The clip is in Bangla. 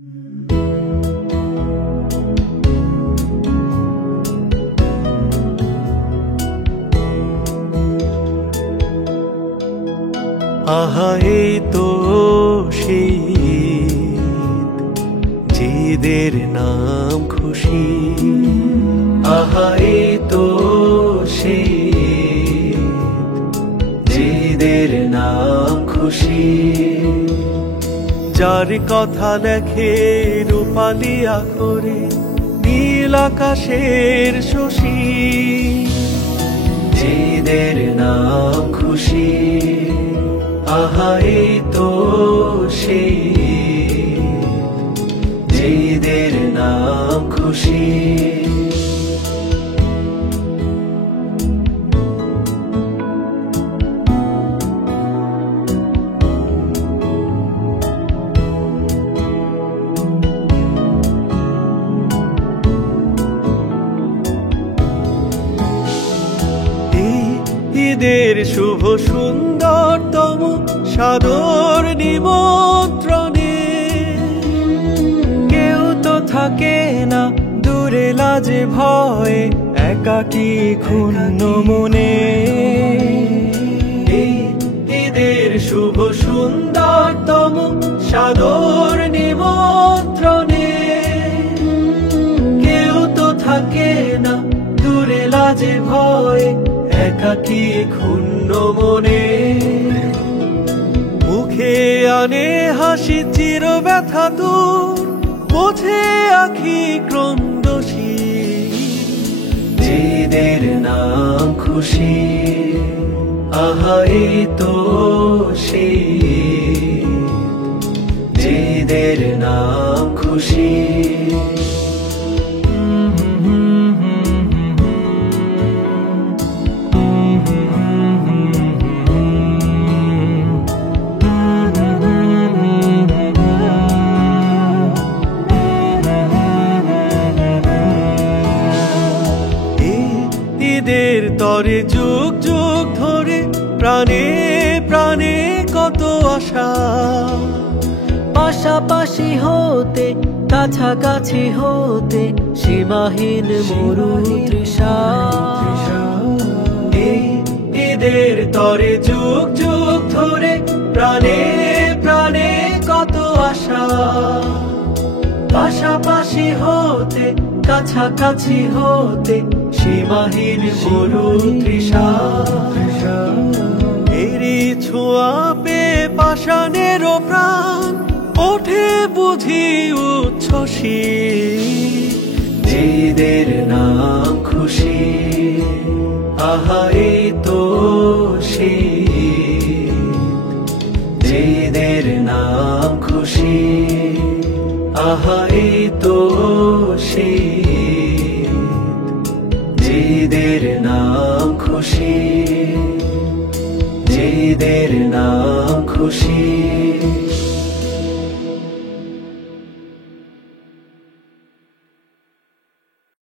আহা এই তো সেই যেদের নাম খুশি। আহা এই তো সেই যেদের নাম খুশি। যার কথা লেখে রূপালী আখরে নীল আকাশের শশী। যেদের নাম খুশি। আহা এই তো সেই যেদের নাম খুশি। ঈদের শুভ সুন্দরতম সাদর নিমন্ত্রণে কেউ তো থাকে না দূরে লাজে ভয়ে একাকী ক্ষুণ্ণ মনে। ঈদের শুভ সুন্দরতম সাদর নিমন্ত্রণে কেউ তো থাকে না দূরে লাজে ভয়ে একাকী ক্ষুণ্ণ মনে। মুখে আনে হাসি চির ব্যথা দূর বোঝে আখি ক্রন্দসী। যেদের নাম খুশি। আহা এই তো সেই যেদের নাম খুশি। ঈদের তরে যুগ যুগ ধরে প্রাণে প্রাণে কত আশা। পাশাপাশি হতে কাছাকাছি হতে সীমাহীন মরু তৃষা। ঈদের তরে যুগ যুগ ধরে প্রাণে প্রাণে কত আশা। পাশাপাশি হতে কাছাকাছি হতে সীমাহীন মরু তৃষা। এরই ছোঁয়া পেয়ে পাষাণের প্রাণ ওঠে বুঝি উচ্ছ্বসী। যেদের নাম খুশি। আহা এই তো সেই যেদের নাম খুশি। আহা এই তো সেই যেদের নাম খুশি। যেদের নাম খুশি।